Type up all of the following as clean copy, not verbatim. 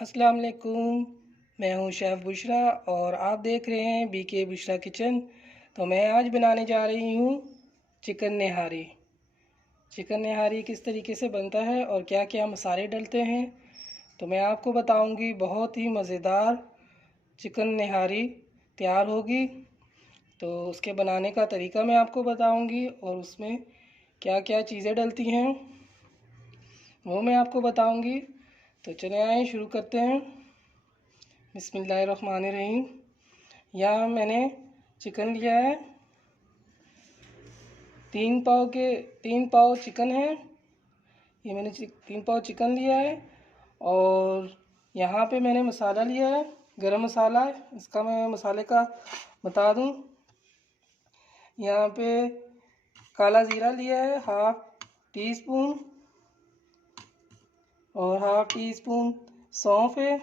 अस्सलाम वालेकुम। मैं हूं शेफ़ बुशरा और आप देख रहे हैं बीके बुशरा किचन। तो मैं आज बनाने जा रही हूं चिकन निहारी। चिकन निहारी किस तरीके से बनता है और क्या क्या मसाले डलते हैं तो मैं आपको बताऊंगी। बहुत ही मज़ेदार चिकन निहारी तैयार होगी। तो उसके बनाने का तरीका मैं आपको बताऊंगी और उसमें क्या क्या चीज़ें डलती हैं वो मैं आपको बताऊंगी। तो चले आए शुरू करते हैं। बिस्मिल्लाहिर्रहमानिर्रहीम। यहाँ मैंने चिकन लिया है, 3 पाव चिकन है। ये मैंने 3 पाव चिकन लिया है। और यहाँ पे मैंने मसाला लिया है, गरम मसाला। इसका मैं मसाले का बता दूँ। यहाँ पे काला ज़ीरा लिया है हाफ़ टी स्पून, और हाफ़ टी स्पून सौंफ है,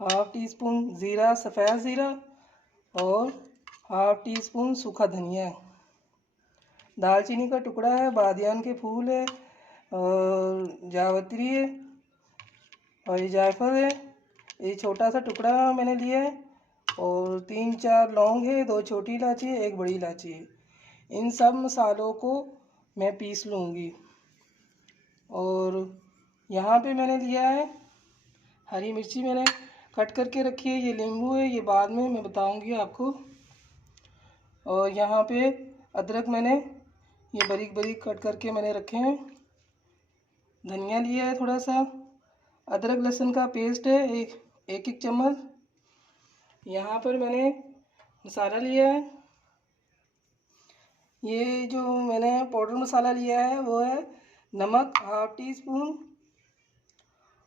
हाफ़ टी स्पून ज़ीरा सफ़ेद ज़ीरा, और हाफ़ टी स्पून सूखा धनिया है। दालचीनी का टुकड़ा है, बादियान के फूल है, और जावित्री है, और ये जायफल है। ये छोटा सा टुकड़ा मैंने लिया है। और 3-4 लौंग है, 2 छोटी इलायची है, 1 बड़ी इलायची है। इन सब मसालों को मैं पीस लूँगी। और यहाँ पे मैंने लिया है हरी मिर्ची, मैंने कट करके रखी है। ये नींबू है, ये बाद में मैं बताऊँगी आपको। और यहाँ पे अदरक मैंने ये बारीक बारीक कट करके मैंने रखे हैं। धनिया लिया है थोड़ा सा। अदरक लहसुन का पेस्ट है एक चम्मच। यहाँ पर मैंने मसाला लिया है। ये जो मैंने पाउडर मसाला लिया है वो है नमक हाफ़ टी स्पून,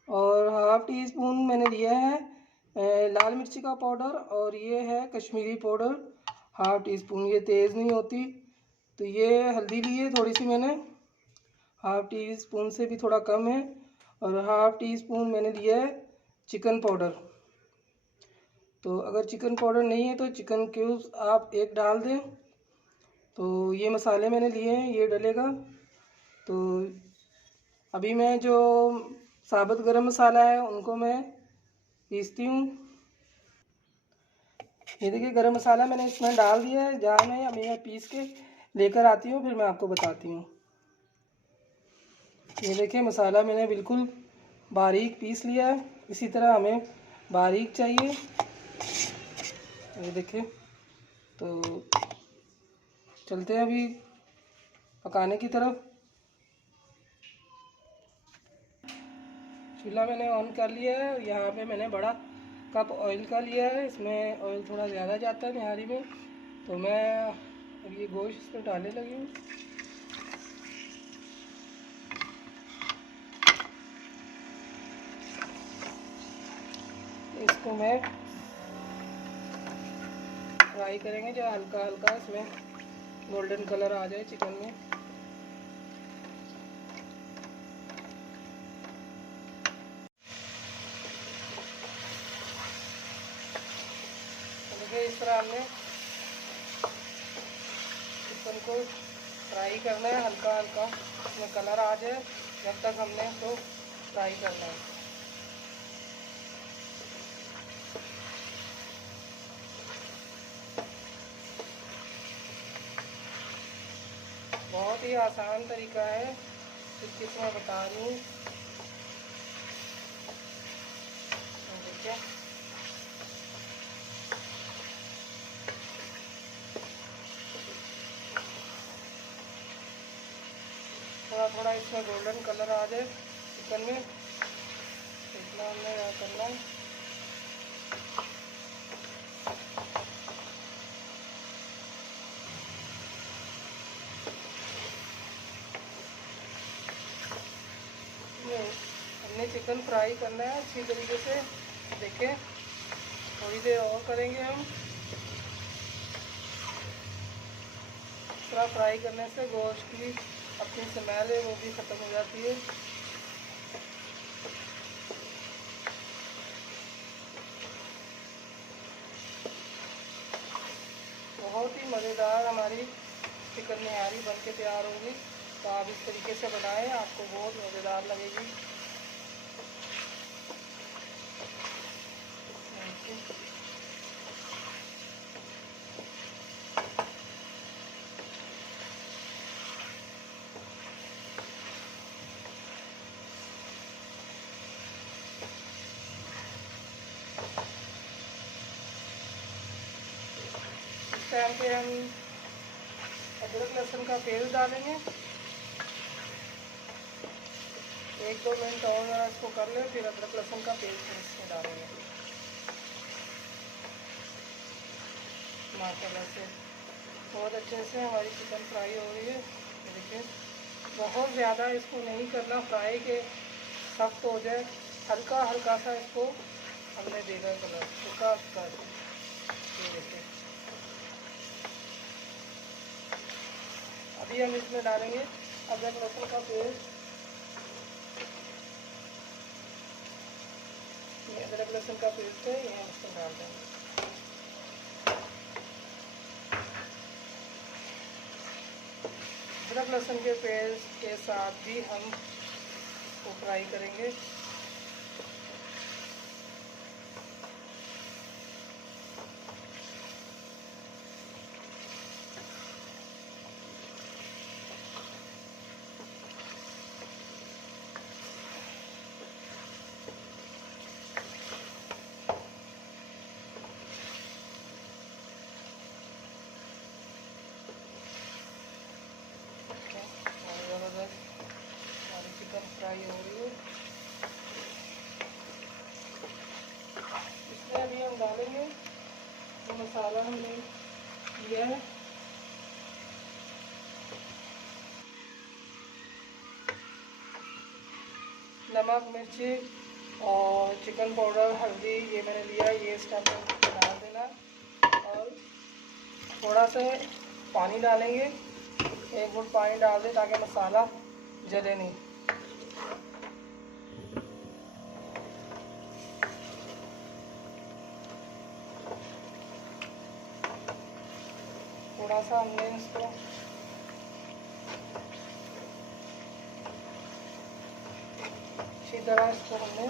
और हाफ़ टी स्पून मैंने लिया है लाल मिर्ची का पाउडर, और ये है Kashmiri powder half tea spoon. ये तेज़ नहीं होती। तो ये हल्दी ली है थोड़ी सी मैंने, हाफ़ टी स्पून से भी थोड़ा कम है। और हाफ़ टी स्पून मैंने लिया है चिकन पाउडर। तो अगर चिकन पाउडर नहीं है तो चिकन क्यूब्स आप 1 डाल दें। तो ये मसाले मैंने लिए हैं, ये डलेगा। तो अभी मैं जो साबुत गरम मसाला है उनको मैं पीसती हूँ। ये देखिए गरम मसाला मैंने इसमें डाल दिया है जार में। अभी मैं पीस के लेकर आती हूँ, फिर मैं आपको बताती हूँ। ये देखिए मसाला मैंने बिल्कुल बारीक पीस लिया है। इसी तरह हमें बारीक चाहिए। ये देखिए। तो चलते हैं अभी पकाने की तरफ। चूल्हा मैंने ऑन कर लिया है। यहाँ पे मैंने बड़ा कप ऑयल का लिया है। इसमें ऑयल थोड़ा ज़्यादा जाता है निहारी में। तो मैं अब ये गोश्त इस पर डालने लगी हूँ। इसको मैं फ्राई करेंगे जो हल्का हल्का इसमें गोल्डन कलर आ जाए चिकन में। देखिए इस तरह हमने चिकन को फ्राई करना है हल्का हल्का, इसमें कलर आ जाए जब तक हमने इसको फ्राई करना है। बहुत ही आसान तरीका है जिसकी मैं बता रही हूँ। देखिए थोड़ा थोड़ा इसमें गोल्डन कलर आ जाए चिकन में, इतना हमने यहाँ करना है। हमने चिकन फ्राई करना है अच्छी तरीके से। देखें थोड़ी देर और करेंगे हम। थोड़ा फ्राई करने से गोश्त की अपनी स्मेल है वो भी ख़त्म हो जाती है। बहुत ही मज़ेदार हमारी चिकन निहारी बन के तैयार होगी। तो आप इस तरीके से बनाएं, आपको बहुत मज़ेदार लगेगी। टाइम पे हम अदरक लहसुन का पेस्ट डालेंगे। 1-2 मिनट और ज़रा इसको कर लें, फिर अदरक लहसुन का पेस्ट इसमें डालेंगे। माशाल्लाह से बहुत अच्छे से हमारी चिकन फ्राई हो रही है। देखिए बहुत ज़्यादा इसको नहीं करना फ्राई के सख्त हो जाए, हल्का हल्का सा इसको हमने देगा कलर, हल्का हल्का। ये देखिए अभी हम इसमें डालेंगे अदरक लहसुन का पेस्ट। ये अदरक लहसुन का पेस्ट है, ये हम इसमें डाल देंगे। अदरक लहसुन के पेस्ट के साथ भी हम इसको फ्राई करेंगे। ज़बरदस्त हमारी चिकन फ्राई हो रही है। इसमें अभी हम डालेंगे जो मसाला हमने लिया है। नमक, मिर्ची और चिकन पाउडर, हल्दी ये मैंने लिया है, ये इस टाइम पे डाल देना। और थोड़ा सा पानी डालेंगे, 1 घुट पानी डाल दें ताकि मसाला जले नहीं। थोड़ा सा हमने इसको अच्छी तरह इसको हमने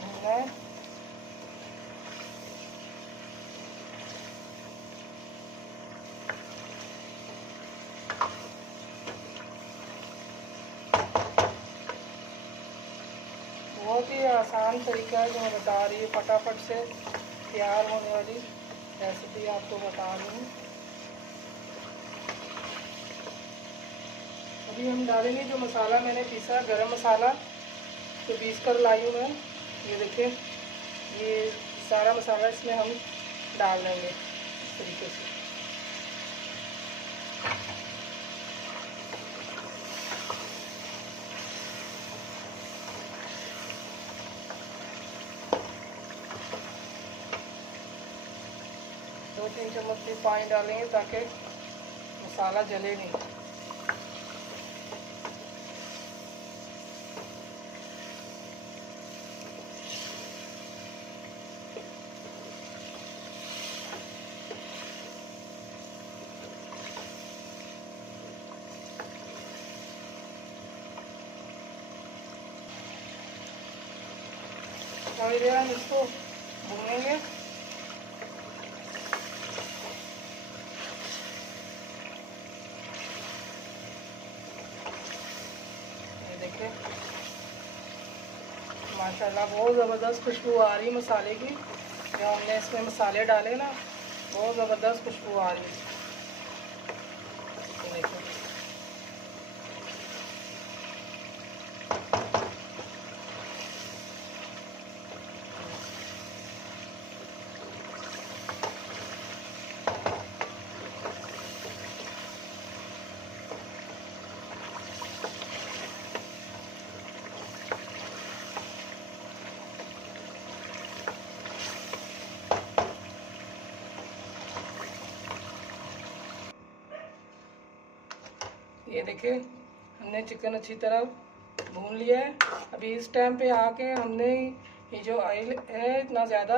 भूनना है। बहुत ही आसान तरीका है जो मैं बता रही हूँ, फटाफट से तैयार होने वाली रेसिपी आपको बता रही हूँ। अभी हम डालेंगे जो मसाला मैंने पीसा, गरम मसाला तो पीस कर लाई हूँ मैं। ये देखिए ये सारा मसाला इसमें हम डाल देंगे इस तरीके से। दो 3 चम्मच भी पानी डालेंगे ताकि मसाला जले नहीं। थोड़ी देर हम इसको भूनेंगे। ये देखिए माशाल्लाह बहुत ज़बरदस्त खुशबू आ रही है मसाले की। जो हमने इसमें मसाले डाले ना, बहुत ज़बरदस्त खुशबू आ रही है। ये देखिए ये देखिए हमने चिकन अच्छी तरह भून लिया है। अभी इस टाइम पे आके हमने ये जो ऑयल है इतना ज़्यादा,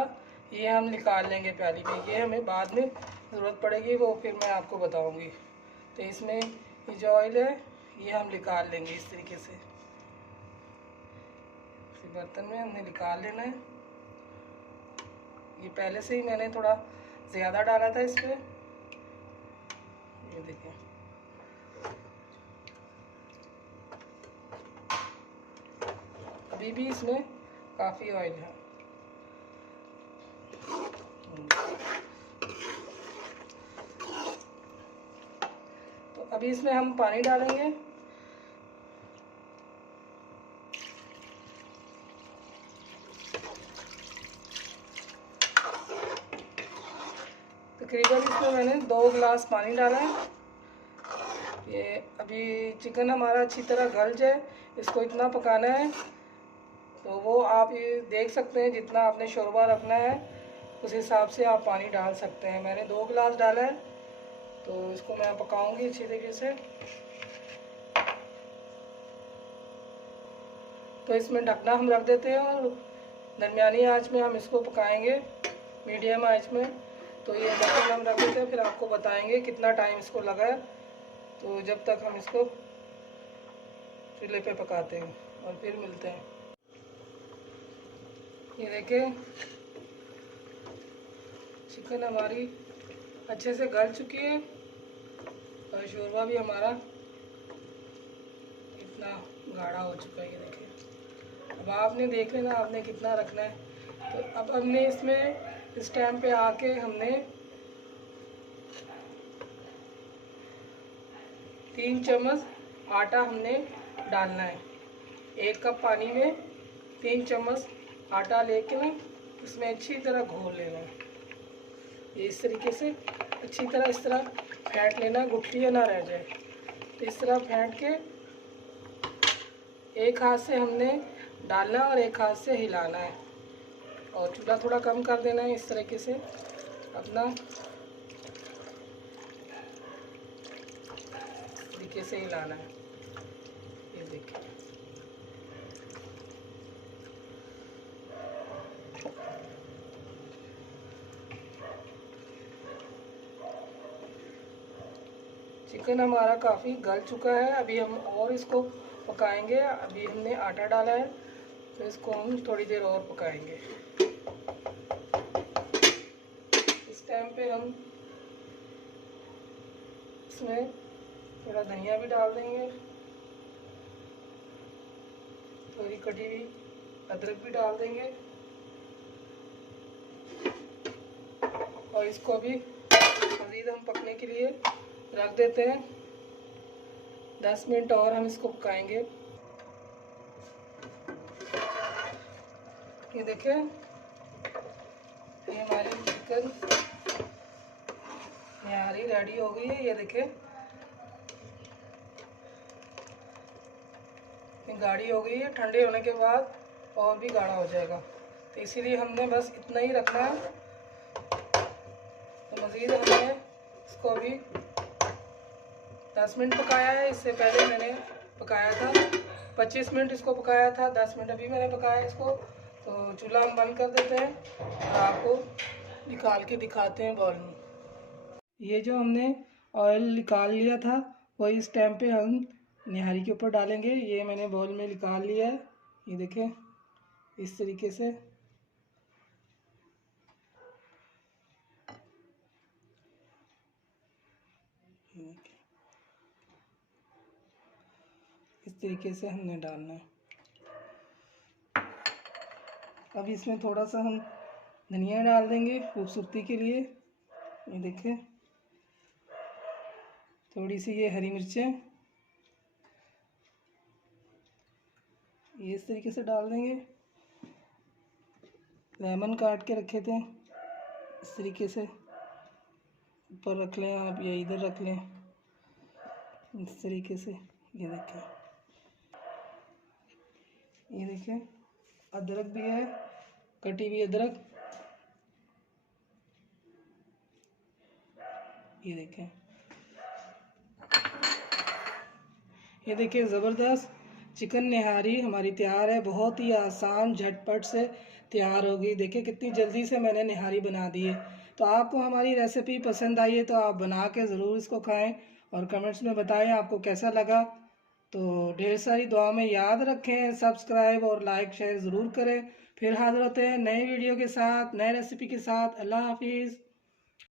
ये हम निकाल लेंगे प्याली में। ये हमें बाद में ज़रूरत पड़ेगी, वो फिर मैं आपको बताऊंगी। तो इसमें ये जो ऑयल है ये हम निकाल लेंगे इस तरीके से। इस बर्तन में हमने निकाल लेना है। ये पहले से ही मैंने थोड़ा ज़्यादा डाला था इसमें। ये देखिए, अभी भी इसमें काफ़ी ऑयल है। तो अभी इसमें हम पानी डालेंगे। तकरीबन इसमें मैंने 2 गिलास पानी डाला है। ये अभी चिकन हमारा अच्छी तरह गल जाए, इसको इतना पकाना है। तो वो आप ये देख सकते हैं, जितना आपने शोरबा रखना है उस हिसाब से आप पानी डाल सकते हैं। मैंने 2 गिलास डाला है, तो इसको मैं पकाऊंगी अच्छी तरीके से। तो इसमें ढकना हम रख देते हैं और दरमियानी आंच में हम इसको पकाएंगे, मीडियम आंच में। तो ये ढक्कन हम रख देते हैं, फिर आपको बताएंगे कितना टाइम इसको लगा है। तो जब तक हम इसको चूल्हे पे पकाते हैं और फिर मिलते हैं। ये देखें, चिकन हमारी अच्छे से गल चुकी है और शोरबा भी हमारा इतना गाढ़ा हो चुका है। ये देखिए, अब आपने देख लेना आपने कितना रखना है। तो अब हमने इसमें इस टाइम पे आके हमने 3 चम्मच आटा हमने डालना है। 1 कप पानी में 3 चम्मच आटा लेके ना इसमें अच्छी तरह घोल लेना है। ये इस तरीके से अच्छी तरह इस तरह फेंट लेना, गुठलियाँ ना रह जाए। तो इस तरह फेंट के एक हाथ से हमने डालना और एक हाथ से हिलाना है और चूल्हा थोड़ा कम कर देना है। इस तरीके से अपना तरीके से हिलाना है। ये देखिए, चिकन हमारा काफ़ी गल चुका है। अभी हम और इसको पकाएंगे। अभी हमने आटा डाला है, तो इसको हम थोड़ी देर और पकाएंगे। इस टाइम पे हम इसमें थोड़ा धनिया भी डाल देंगे, थोड़ी कटी हुई अदरक भी डाल देंगे और इसको भी मज़ीद हम पकने के लिए रख देते हैं। 10 मिनट और हम इसको पकाएंगे। ये देखें, ये हमारी चिकन निहारी रेडी हो गई है। ये देखें, ये गाढ़ी हो गई है। ठंडे होने के बाद और भी गाढ़ा हो जाएगा, तो इसीलिए हमने बस इतना ही रखना है। तो मज़ीद हमने इसको अभी 10 मिनट पकाया है। इससे पहले मैंने पकाया था 25 मिनट इसको पकाया था। 10 मिनट अभी मैंने पकाया इसको। तो चूल्हा हम बंद कर देते हैं और आपको निकाल के दिखाते हैं बाउल में। ये जो हमने ऑयल निकाल लिया था वो इस टाइम पे हम निहारी के ऊपर डालेंगे। ये मैंने बाउल में निकाल लिया है। ये देखें, इस तरीके से हमने डालना है। अब इसमें थोड़ा सा हम धनिया डाल देंगे खूबसूरती के लिए। ये देखें, थोड़ी सी ये हरी मिर्चें ये इस तरीके से डाल देंगे। लेमन काट के रखे थे, इस तरीके से ऊपर रख लें आप या इधर रख लें, इस तरीके से। ये देखें, अदरक भी है, कटी हुई अदरक। ये देखें ज़बरदस्त चिकन निहारी हमारी तैयार है। बहुत ही आसान झटपट से तैयार होगी। देखिए कितनी जल्दी से मैंने निहारी बना दी है। तो आपको हमारी रेसिपी पसंद आई है तो आप बना के ज़रूर इसको खाएं और कमेंट्स में बताएं आपको कैसा लगा। तो ढेर सारी दुआ में याद रखें, सब्सक्राइब और लाइक शेयर ज़रूर करें। फिर हाजिर होते हैं नए वीडियो के साथ, नए रेसिपी के साथ। अल्लाह हाफिज़।